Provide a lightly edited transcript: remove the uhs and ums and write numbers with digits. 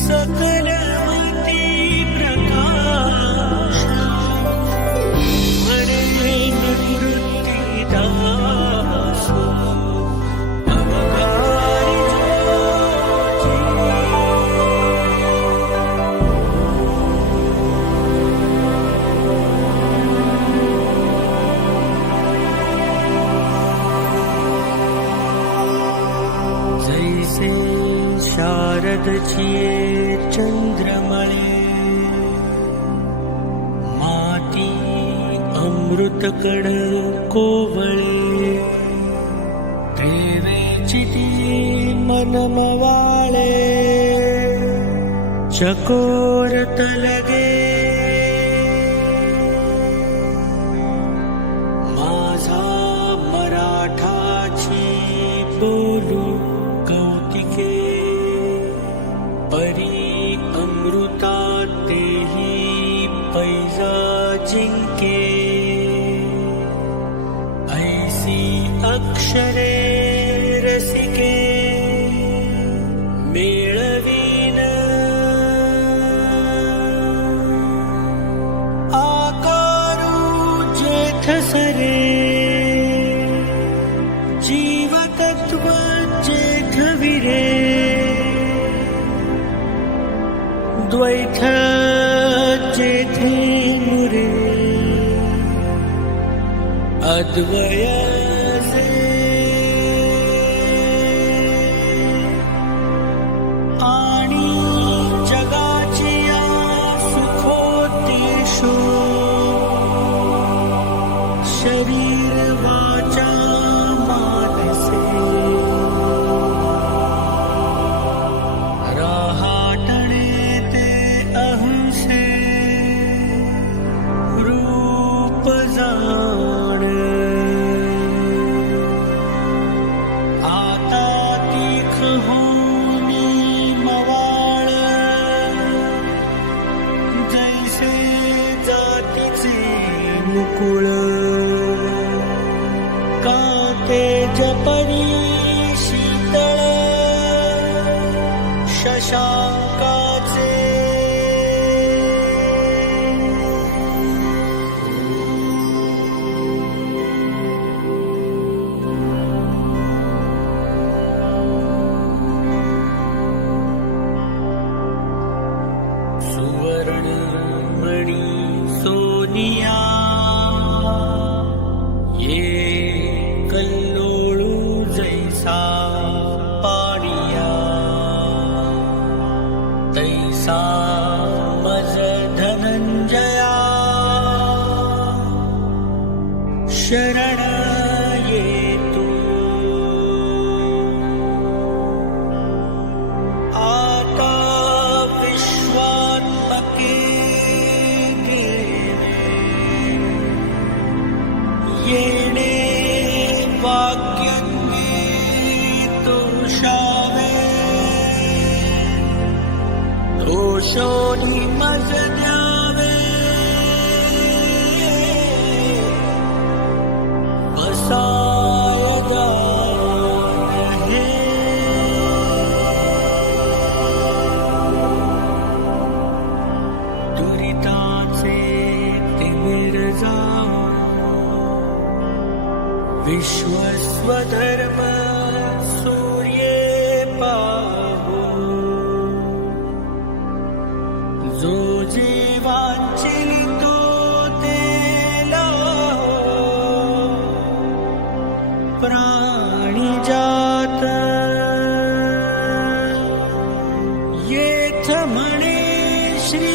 सकल मती प्रकाश वरे निवृत्ती दास अवघारी जैसे शारद छिये चंद्रमळे माती अमृत कण कोवळे ठेवेची ती मनमवाळे चकोर तलगे माझा मराठाची बोलू कौतिके परी अमृता तेही पैजा जिंके ऐसी अक्षरे रसिके मेळवीन आकारू जेथ सरे जीवतत्व जेथ विरे द्वैथ जेथे मुरे अद्वय से आणि जगाची या सुखोत्तेषु शरीर वाचा मानसे रहाटणे ते अहंसे रूप जाण आता तीख होनी मवाळ जैसे जातीचे मुकुळ काते जपरी शीतळ शशांकाचे सुवर्ण मणी सोनिया ये कल्लोळू जैसा पाडिया तैसा मज धनंजया शरण ये तू आता विश्वात्मके देवे येणे वाक्यज्ञे तोषावे दोषोनी मज द्यावे बसाय गान हे दुरिताचे तिमिर जाओ विश्वस्वधर्म सूर्ये पाहो जो जीवांचितो तेला प्राणी जात येथ म्हणे श्री